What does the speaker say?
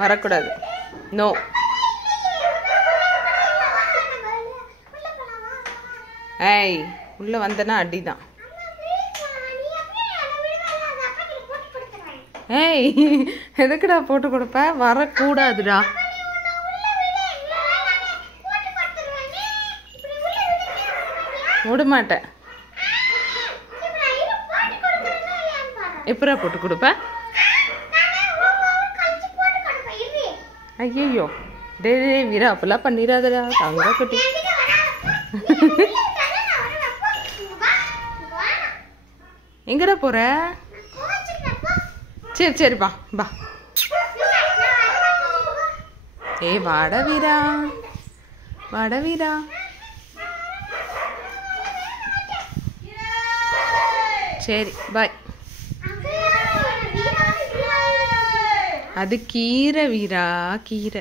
வரக்கூடாது. நோ. ஏய், உள்ள வந்தனா அடிதான். ஏய், எதுக்குடா போட்டு கொடுப்ப? வரக்கூடாதுடா. விட மாட்டேன். எப்படா போட்டு கொடுப்ப? ஐயோ, டே வீரா, அப்பெல்லாம் பண்ணிடாதடா தங்க குட்டி. எங்கடா போற? சரி சரிப்பா, பா. ஏ வாட வீரா, வாட வீரா. சரி பாய். அது கீரை வீரா, கீரை.